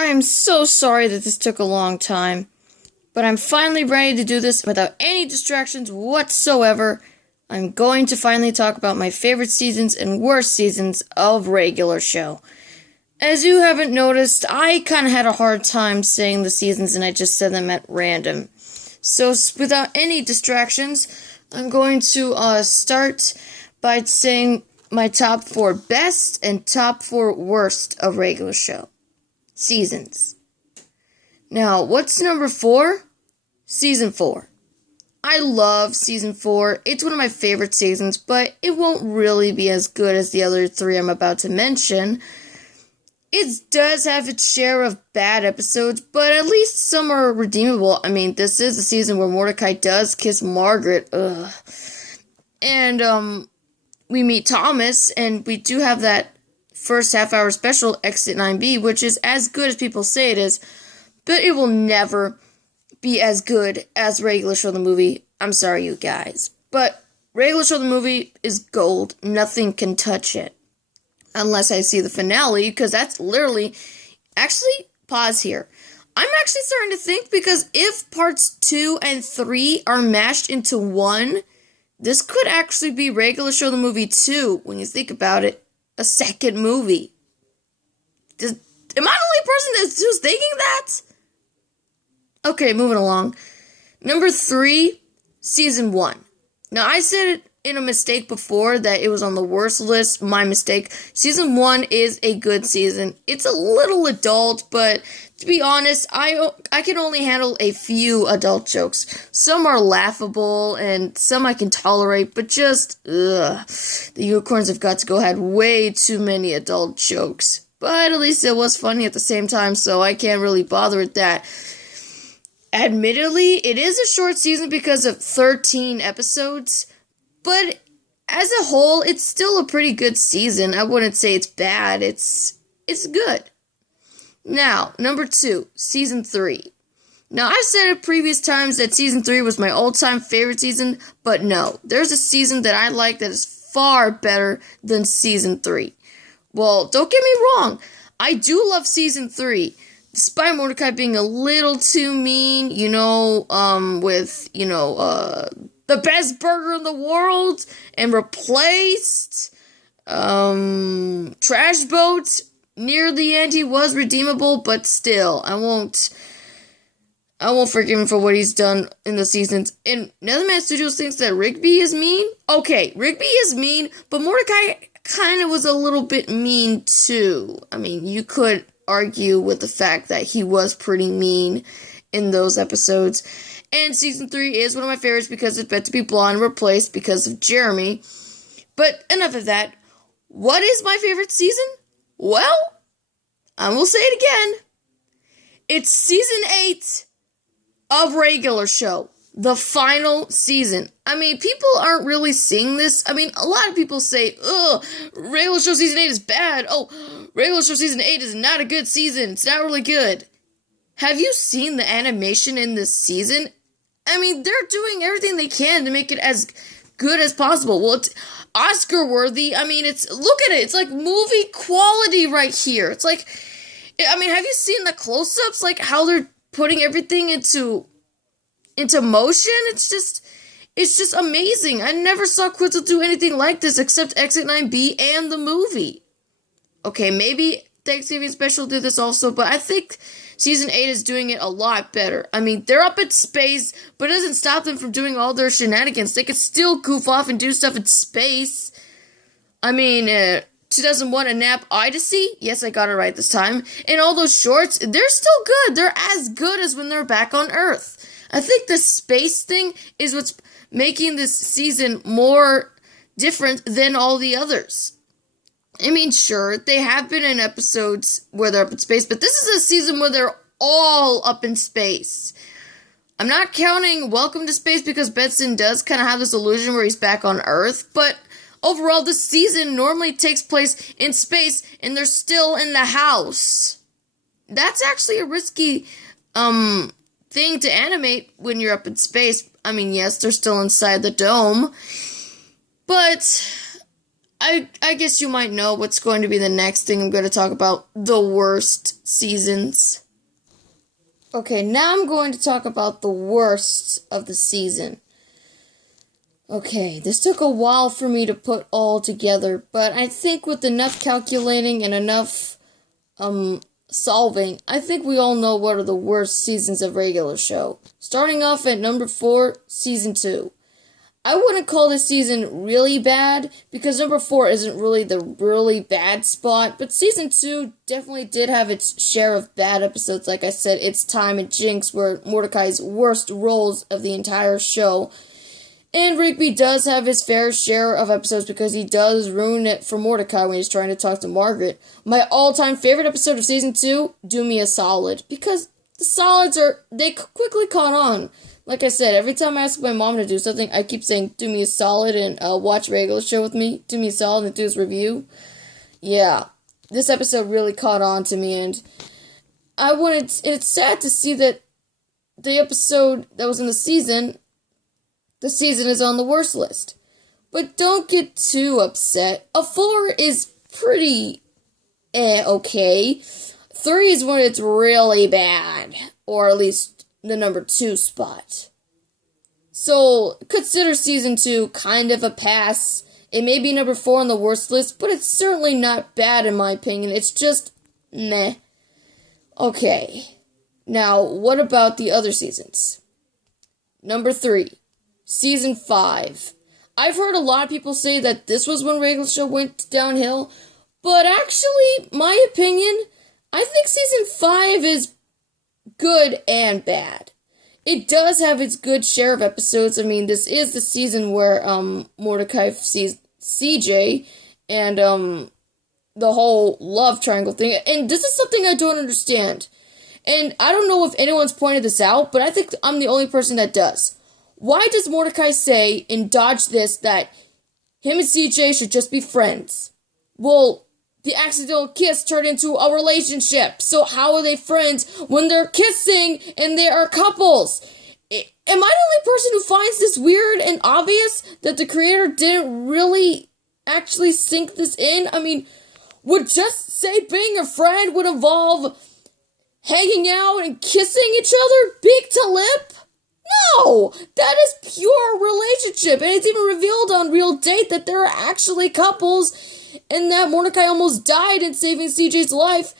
I am so sorry that this took a long time, but I'm finally ready to do this without any distractions whatsoever. I'm going to finally talk about my favorite seasons and worst seasons of regular show. As you haven't noticed, I kind of had a hard time saying the seasons and I just said them at random. So without any distractions, I'm going to start by saying my top 4 best and top 4 worst of regular show seasons. Now, what's number 4? Season 4. I love Season 4. It's one of my favorite seasons, but it won't really be as good as the other 3 I'm about to mention. It does have its share of bad episodes, but at least some are redeemable. I mean, this is a season where Mordecai does kiss Margaret. Ugh. And, we meet Thomas, and we do have that first half-hour special, Exit 9B, which is as good as people say it is, but it will never be as good as Regular Show the movie. I'm sorry, you guys. But Regular Show the movie is gold. Nothing can touch it. Unless I see the finale, because that's literally... Actually, pause here. I'm actually starting to think, because if parts 2 and 3 are mashed into one, this could actually be Regular Show the movie 2, when you think about it. A second movie. Am I the only person who's thinking that? Okay, moving along. Number 3, Season 1. Now, I said it in a mistake before that it was on the worst list. My mistake. Season 1 is a good season. It's a little adult, but to be honest, I can only handle a few adult jokes. Some are laughable, and some I can tolerate, but just, ugh. The Unicorns of Guts Go had way too many adult jokes. But at least it was funny at the same time, so I can't really bother with that. Admittedly, it is a short season because of 13 episodes, but as a whole, it's still a pretty good season. I wouldn't say it's bad. It's good. Now, number 2, Season 3. Now, I've said at previous times that Season 3 was my all-time favorite season, but no. There's a season that I like that is far better than Season 3. Well, don't get me wrong. I do love Season 3. Despite Mordecai being a little too mean, with, the best burger in the world, and replaced, Trash Boat. Near the end, he was redeemable, but still, I won't forgive him for what he's done in the seasons. And Netherman Studios thinks that Rigby is mean. Okay, Rigby is mean, but Mordecai kind of was a little bit mean too. I mean, you could argue with the fact that he was pretty mean in those episodes. And Season 3 is one of my favorites because it's meant to be blonde replaced because of Jeremy. But enough of that. What is my favorite season? Well, I will say it again. It's Season 8 of Regular Show. The final season. I mean, people aren't really seeing this. I mean, a lot of people say, ugh, Regular Show Season 8 is bad. Oh, Regular Show Season 8 is not a good season. It's not really good. Have you seen the animation in this season? I mean, they're doing everything they can to make it as good as possible. Well, it's Oscar-worthy. I mean, look at it. It's like movie quality right here. It's like, I mean, have you seen the close-ups? Like, how they're putting everything into motion? It's just amazing. I never saw Quinzel do anything like this except Exit 9B and the movie. Okay, maybe Thanksgiving Special did this also, but I think Season 8 is doing it a lot better. I mean, they're up in space, but it doesn't stop them from doing all their shenanigans. They can still goof off and do stuff in space. I mean, 2001 A Nap Odyssey? Yes, I got it right this time. And all those shorts, they're still good. They're as good as when they're back on Earth. I think the space thing is what's making this season more different than all the others. I mean, sure, they have been in episodes where they're up in space, but this is a season where they're all up in space. I'm not counting Welcome to Space because Benson does kind of have this illusion where he's back on Earth, but overall, this season normally takes place in space, and they're still in the house. That's actually a risky, thing to animate when you're up in space. I mean, yes, they're still inside the dome, but I guess you might know what's going to be the next thing I'm going to talk about, the worst seasons. Okay, now I'm going to talk about the worst of the season. Okay, this took a while for me to put all together, but I think with enough calculating and enough, solving, I think we all know what are the worst seasons of regular show. Starting off at number 4, Season 2. I wouldn't call this season really bad, because number 4 isn't really the really bad spot, but Season 2 definitely did have its share of bad episodes. Like I said, It's Time and Jinx were Mordecai's worst roles of the entire show. And Rigby does have his fair share of episodes because he does ruin it for Mordecai when he's trying to talk to Margaret. My all-time favorite episode of Season 2, Do Me a Solid, because the solids they quickly caught on. Like I said, every time I ask my mom to do something, I keep saying, do me a solid and watch regular show with me. Do me a solid and do this review. Yeah, this episode really caught on to me, and it's sad to see that the episode that was in the season is on the worst list. But don't get too upset. A 4 is pretty okay. 3 is when it's really bad, or at least the number 2 spot. So, consider Season 2 kind of a pass. It may be number 4 on the worst list, but it's certainly not bad in my opinion. It's just meh. Okay. Now, what about the other seasons? Number 3, Season 5. I've heard a lot of people say that this was when regular show went downhill, but actually, my opinion, I think Season 5 is good and bad. It does have its good share of episodes. I mean, this is the season where Mordecai sees CJ and the whole love triangle thing. And this is something I don't understand. And I don't know if anyone's pointed this out, but I think I'm the only person that does. Why does Mordecai say in Dodge This that him and CJ should just be friends? Well, the accidental kiss turned into a relationship. So how are they friends when they're kissing and they are couples? Am I the only person who finds this weird and obvious that the creator didn't really actually sink this in? I mean, would just say being a friend would involve hanging out and kissing each other beak to lip? No! That is pure relationship, and it's even revealed on Real Date that they're actually couples, and that Mordecai almost died in saving CJ's life.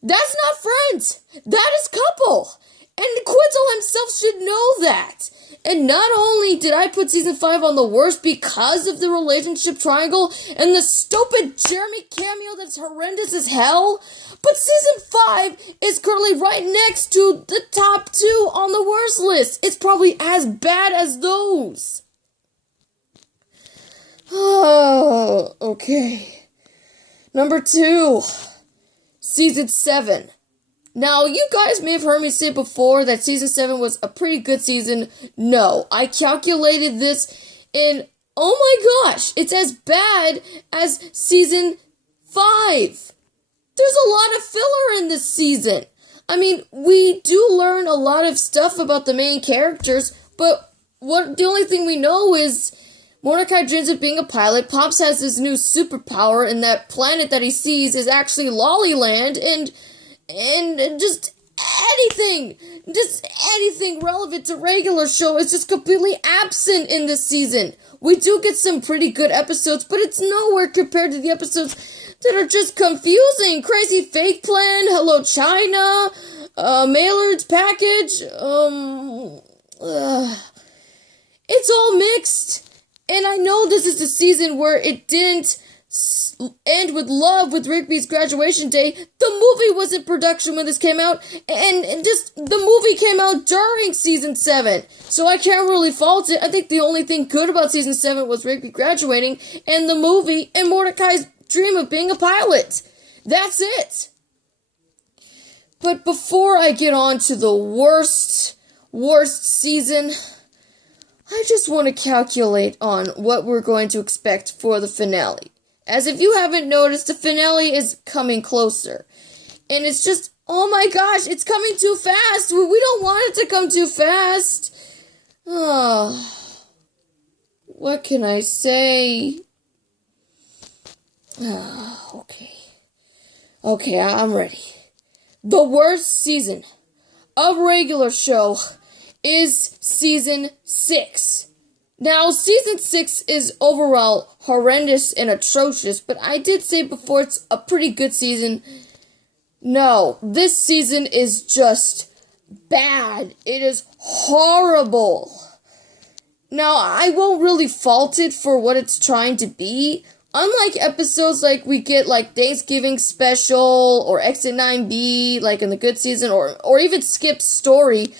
That's not friends. That is couple. And Quintel himself should know that. And not only did I put Season 5 on the worst because of the relationship triangle and the stupid Jeremy cameo that's horrendous as hell, but Season 5 is currently right next to the top 2 on the worst list. It's probably as bad as those. Oh, okay. Number 2, Season 7. Now, you guys may have heard me say before that Season 7 was a pretty good season. No, I calculated this and oh my gosh, it's as bad as Season 5. There's a lot of filler in this season. I mean, we do learn a lot of stuff about the main characters, but the only thing we know is Mordecai dreams of being a pilot. Pops has this new superpower, and that planet that he sees is actually Lollyland, and just anything relevant to regular show is just completely absent in this season. We do get some pretty good episodes, but it's nowhere compared to the episodes that are just confusing. Crazy Fake Plan, Hello China, Maillard's Package, it's all mixed. And I know this is the season where it didn't end with love with Rigby's graduation day. The movie was in production when this came out, and just the movie came out during Season 7. So I can't really fault it. I think the only thing good about Season 7 was Rigby graduating, and the movie, and Mordecai's dream of being a pilot. That's it. But before I get on to the worst season, I just want to calculate on what we're going to expect for the finale. As if you haven't noticed, the finale is coming closer. And it's just, oh my gosh, it's coming too fast. We don't want it to come too fast. Oh, what can I say? Okay. Okay, I'm ready. The worst season of regular show is season 6. Now, season 6 is overall horrendous and atrocious, but I did say before it's a pretty good season. No, this season is just bad. It is horrible. Now, I won't really fault it for what it's trying to be. Unlike episodes like we get like Thanksgiving Special or Exit 9B, like in the good season, or even Skip's story,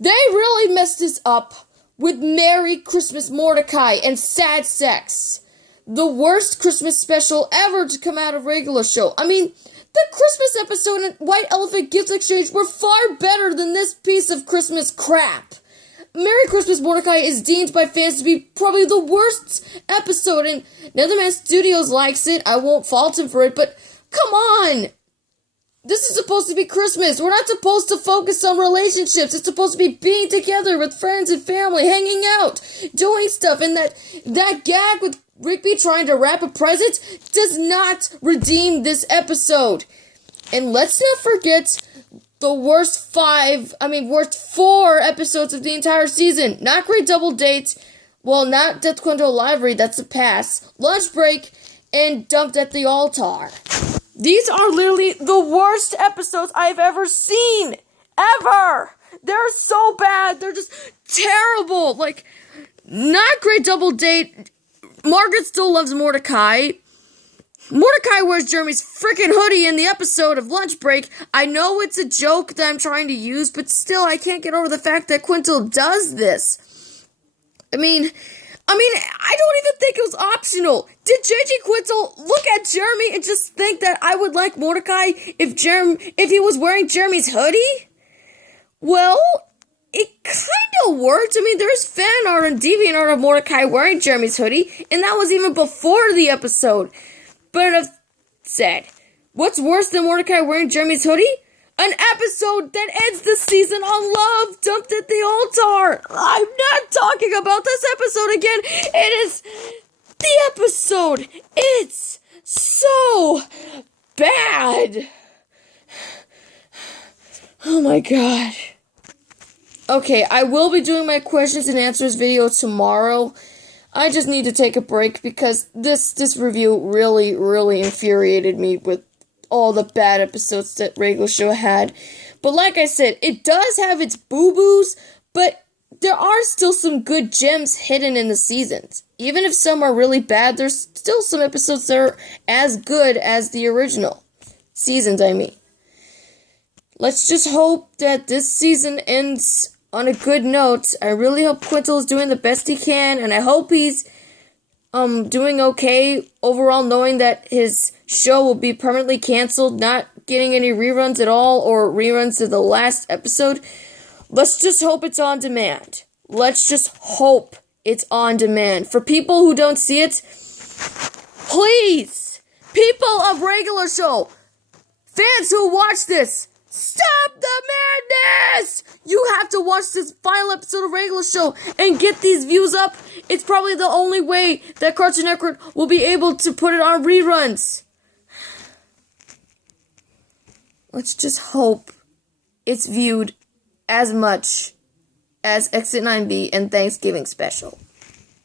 they really messed this up with Merry Christmas Mordecai and Sad Sex. The worst Christmas special ever to come out of regular show. I mean, the Christmas episode and White Elephant Gift Exchange were far better than this piece of Christmas crap. Merry Christmas Mordecai is deemed by fans to be probably the worst episode, and Netherman Studios likes it. I won't fault him for it, but come on! This is supposed to be Christmas. We're not supposed to focus on relationships. It's supposed to be being together with friends and family, hanging out, doing stuff, and that gag with Rigby trying to wrap a present does not redeem this episode. And let's not forget the worst 4 episodes of the entire season. Not Great Double Date, well, not Death Quinto Library, that's a pass, Lunch Break, and Dumped at the Altar. These are literally the worst episodes I've ever seen. Ever! They're so bad. They're just terrible. Like, not Great Double Date. Margaret still loves Mordecai. Mordecai wears Jeremy's freaking hoodie in the episode of Lunch Break. I know it's a joke that I'm trying to use, but still, I can't get over the fact that Quinto does this. I mean, I don't even think it was optional. Did J.G. Quinto look at Jeremy and just think that I would like Mordecai if he was wearing Jeremy's hoodie? Well, it kind of worked. I mean, there's fan art and DeviantArt of Mordecai wearing Jeremy's hoodie, and that was even before the episode. But enough said. What's worse than Mordecai wearing Jeremy's hoodie? An episode that ends the season on love, Dumped at the Altar. I'm not talking about this episode again. It is the episode. It's so bad. Oh my god. Okay, I will be doing my questions and answers video tomorrow. I just need to take a break because this review really, really infuriated me with all the bad episodes that regular show had. But like I said, it does have its boo-boos, but there are still some good gems hidden in the seasons. Even if some are really bad, there's still some episodes that are as good as the original seasons, I mean. Let's just hope that this season ends on a good note. I really hope Quinto is doing the best he can, and I hope he's doing okay overall, knowing that his show will be permanently canceled, not getting any reruns at all, or reruns of the last episode. Let's just hope it's on demand. Let's just hope it's on demand. For people who don't see it, please, people of regular show, fans who watch this, stop the madness! You have to watch this final episode of regular show and get these views up. It's probably the only way that Cartoon Network will be able to put it on reruns. Let's just hope it's viewed as much as Exit 9B and Thanksgiving Special.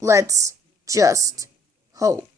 Let's just hope.